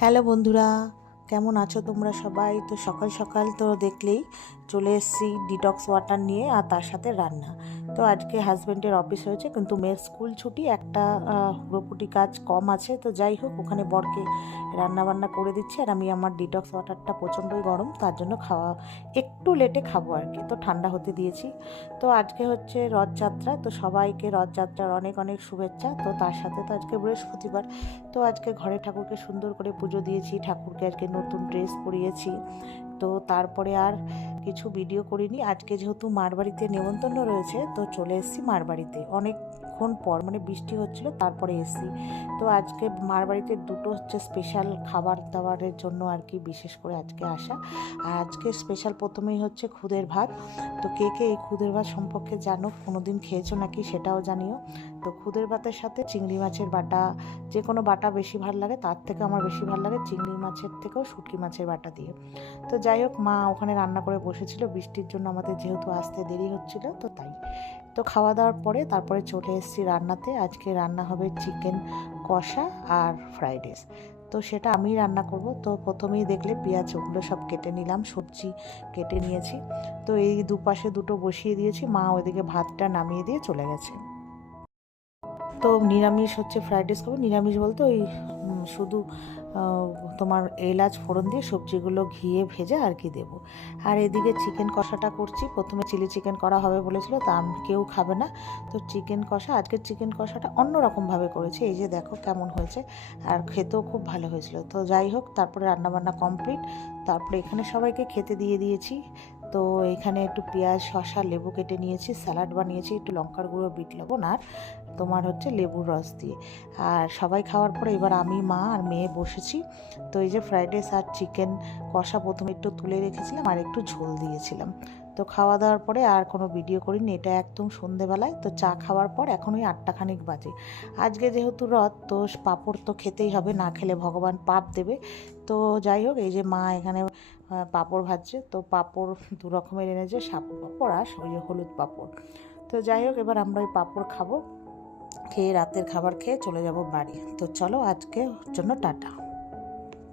Hello বন্ধুরা, কেমন আছো তোমরা সবাই? তো সকাল সকাল তো দেখলেই চলে এসেছি ডিটক্স ওয়াটার নিয়ে, আর তার সাথে রান্না। তো আজকে হাজব্যান্ডের অফিস হয়েছে, কিন্তু মেয়ের স্কুল ছুটি, একটা পুরোপুটি কাজ কম আছে। তো যাই হোক, ওখানে বরকে রান্না বান্না করে দিচ্ছি, আর আমি আমার ডিটক্স ওয়াটারটা প্রচণ্ডই গরম, তার জন্য খাওয়া একটু লেটে খাবো আর কি, তো ঠান্ডা হতে দিয়েছি। তো আজকে হচ্ছে রথযাত্রা, তো সবাইকে রথযাত্রার অনেক অনেক শুভেচ্ছা। তো তার সাথে তো আজকে বৃহস্পতিবার, তো আজকে ঘরে ঠাকুরকে সুন্দর করে পুজো দিয়েছি, ঠাকুরকে আজকে নতুন ড্রেস পরিয়েছি। তো তারপরে আর কিছু ভিডিও করিনি। আজকে যেহেতু মার বাড়িতে নেমন্তন্ন রয়েছে, তো চলে এসেছি মার বাড়িতে অনেকক্ষণ পর, মানে বৃষ্টি হচ্ছিল তারপরে এসেছি। তো আজকে মার বাড়িতে দুটো হচ্ছে স্পেশাল খাবার দাবারের জন্য আর কি, বিশেষ করে আজকে আসা। আর আজকে স্পেশাল প্রথমেই হচ্ছে খুদের ভাত। তো কে কে এই খুদের ভাত সম্পর্কে জানো, কোনোদিন খেয়েছো নাকি সেটাও জানিও। তো খুদের ভাতের সাথে চিংড়ি মাছের বাটা, যে কোনো বাটা বেশি ভালো লাগে, তার থেকে আমার বেশি ভালো লাগে চিংড়ি মাছের থেকেও শুটকি মাছের বাটা দিয়ে। তো যাই হোক, মা ওখানে রান্না করে বসেছিল, বৃষ্টির জন্য আমাদের যেহেতু আসতে দেরি হচ্ছিল, তো তাই। তো খাওয়া দাওয়ার পরে তারপরে চলে এসেছি রান্নাতে। আজকে রান্না হবে চিকেন কষা আর ফ্রাইড রাইস। তো সেটা আমি রান্না করব। তো প্রথমেই দেখলে পেঁয়াজ ওগুলো সব কেটে নিলাম, সবজি কেটে নিয়েছি। তো এই দুপাশে দুটো বসিয়ে দিয়েছি, মা ওইদিকে ভাতটা নামিয়ে দিয়ে চলে গেছে। তো নিরামিষ হচ্ছে ফ্রাইড রাইস করবো। নিরামিষ বলতে ওই শুধু তোমার এলাচ ফোড়ন দিয়ে সবজিগুলো ঘিয়ে ভেজে আর কি দেবো। আর এদিকে চিকেন কষাটা করছি। প্রথমে চিলি চিকেন করা হবে বলেছিল, তা কেউ খাবে না। তো চিকেন কষা, আজকের চিকেন কষাটা অন্যরকমভাবে করেছে, এই যে দেখো কেমন হয়েছে, আর খেতেও খুব ভালো হয়েছিল। তো যাই হোক, তারপরে রান্নাবান্না কমপ্লিট। তারপরে এখানে সবাইকে খেতে দিয়ে দিয়েছি। তো এখানে একটু পেঁয়াজ, শসা, লেবু কেটে নিয়েছি, স্যালাড বানিয়েছি একটু লঙ্কার গুঁড়ো, বিট লবণ আর তোমার হচ্ছে লেবুর রস দিয়ে। আর সবাই খাওয়ার পরে এবার আমি, মা আর মেয়ে বসেছি। তো এই যে ফ্রাইড রাইস আর চিকেন কষা প্রথমে একটু তুলে রেখেছিলাম, আর একটু ঝোল দিয়েছিলাম। তো খাওয়া দাওয়ার পরে আর কোনো ভিডিও করিনি, এটা একদম সন্ধেবেলায়। তো চা খাওয়ার পর এখন ওই 8টা খানিক বাজে। আজকে যেহেতু রথ, তো পাঁপড় তো খেতেই হবে, না খেলে ভগবান পাপ দেবে। তো যাই হোক, এই যে মা এখানে পাঁপড় ভাজছে। তো পাঁপড় দু রকমের এনেছে, সাবু পাঁপড় আর ওই যে হলুদ পাঁপড়। তো যাই হোক, এবার আমরা ওই পাঁপড় খাবো, খেয়ে রাতের খাবার খেয়ে চলে যাব বাড়ি। তো চলো, আজকের জন্য টাটা।